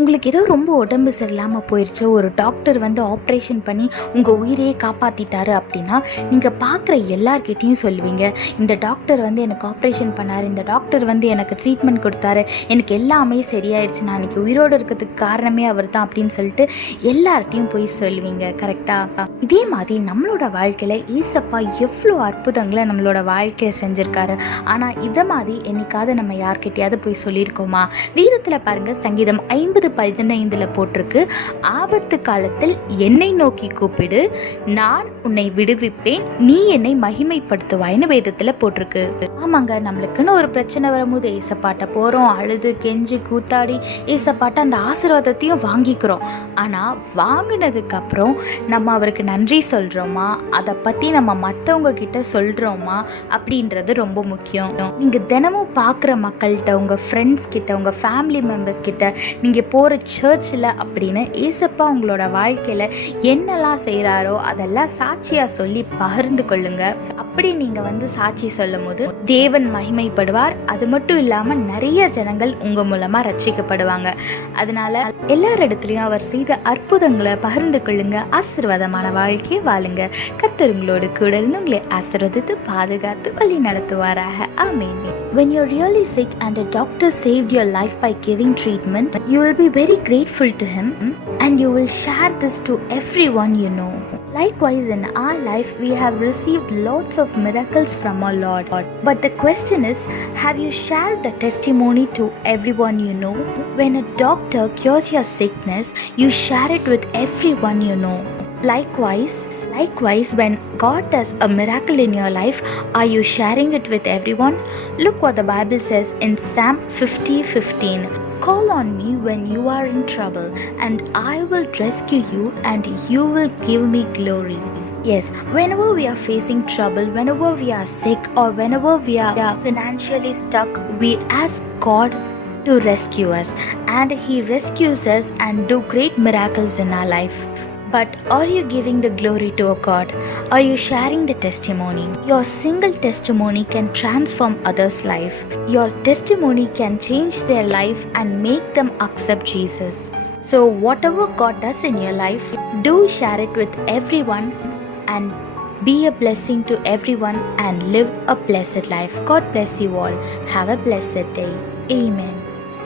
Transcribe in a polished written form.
உங்களுக்கு ஏதோ ரொம்ப உடம்பு சரியில்லாமல் போயிடுச்சு, ஒரு டாக்டர் வந்து ஆப்ரேஷன் பண்ணி உங்கள் உயிரையே காப்பாற்றிட்டாரு அப்படின்னா நீங்கள் பார்க்குற எல்லார்கிட்டையும் சொல்லுவீங்க, இந்த டாக்டர் வந்து எனக்கு ஆப்ரேஷன் பண்ணார், இந்த டாக்டர் வந்து எனக்கு ட்ரீட்மெண்ட் கொடுத்தாரு, எனக்கு எல்லாமே சரியாயிடுச்சு, நான் இன்றைக்கி உயிரோடு இருக்கிறதுக்கு காரணமே அவர் தான் அப்படின்னு சொல்லிட்டு எல்லார்ட்டையும் போய் சொல்லுவீங்க. கரெக்டாக? இதே மாதிரி நம்மளோட வாழ்க்கையில் ஈசப்பா எவ்வளோ அற்புதங்களை நம்மளோட வாழ்க்கையை செஞ்சுருக்காரு. ஆனால் இதை மாதிரி என்னைக்காவது நம்ம யார்கிட்டையாவது போய் சொல்லியிருக்கோமா? வீரத்தில் பாருங்கள், சங்கீதம் 50:15 போட்டிருக்கு, ஆபத்து காலத்தில் என்னை நோக்கி கூப்பிடு, நான் உன்னை விடுவிப்பேன், நீ என்னை மகிமைப்படுத்துவாய்னு வேதத்தில் போட்டிருக்கு. ஆமாங்க, நம்மளுக்குன்னு ஒரு பிரச்சனை வரும்போது ஏசப்பாட்ட போகிறோம், அழுது கெஞ்சி கூத்தாடி ஏசப்பாட்ட அந்த ஆசீர்வாதத்தையும் வாங்கிக்கிறோம். ஆனால் வாங்கினதுக்கு அப்புறம் நம்ம அவருக்கு நன்றி சொல்கிறோமா, அதை பற்றி நம்ம மற்றவங்க கிட்ட சொல்கிறோமா அப்படின்றது ரொம்ப முக்கியம். நீங்கள் தினமும் பார்க்குற மக்கள்கிட்ட, உங்கள் ஃப்ரெண்ட்ஸ் கிட்ட, உங்கள் ஃபேமிலி மெம்பர்ஸ் கிட்ட, நீங்கள் போகிற சர்ச்சில் அப்படின்னு ஏசப்பா உங்களோட வாழ்க்கையில் என்னெல்லாம் செய்கிறாரோ அதெல்லாம் சாட்சியாக சொல்லி பகிர்ந்து கொள்ளுங்க. அப்படி நீங்கள் வந்து சாட்சி சொல்லும் போது தேவன் மகிமைப்படுவார். அது மட்டும் இல்லாமல் நிறைய ஜனங்கள் உங்கள் மூலமாக ரட்சிக்கப்படுவாங்க. அதனால எல்லார் இடத்துலையும் அவர் செய்த அற்புதங்களை பகிர்ந்து கொள்ளுங்க. ஆசீர்வாதமான வாழ்க்கையை வாழுங்க. கர்த்தர் உங்களோடு கூட இருந்து உங்களை ஆசீர்வதித்து பாதுகாத்து வழி நடத்துவாராக. ஆமென். When you're really sick and a doctor saved your life by giving treatment, you will be very grateful to him and you will share this to everyone you know. Likewise, in our life, we have received lots of miracles from our Lord. But the question is, have you shared the testimony to everyone you know? When a doctor cures your sickness, you share it with everyone you know. Likewise, when God does a miracle in your life, are you sharing it with everyone? Look what the Bible says in Psalm 50:15. Call on me when you are in trouble, and I will rescue you, and you will give me glory. Yes, whenever we are facing trouble, whenever we are sick, or whenever we are financially stuck, we ask God to rescue us, and He rescues us and do great miracles in our life. But are you giving the glory to a God? Are you sharing the testimony? Your single testimony can transform others' life. Your testimony can change their life and make them accept Jesus. So whatever God does in your life, do share it with everyone and be a blessing to everyone and live a blessed life. God bless you all. Have a blessed day. Amen.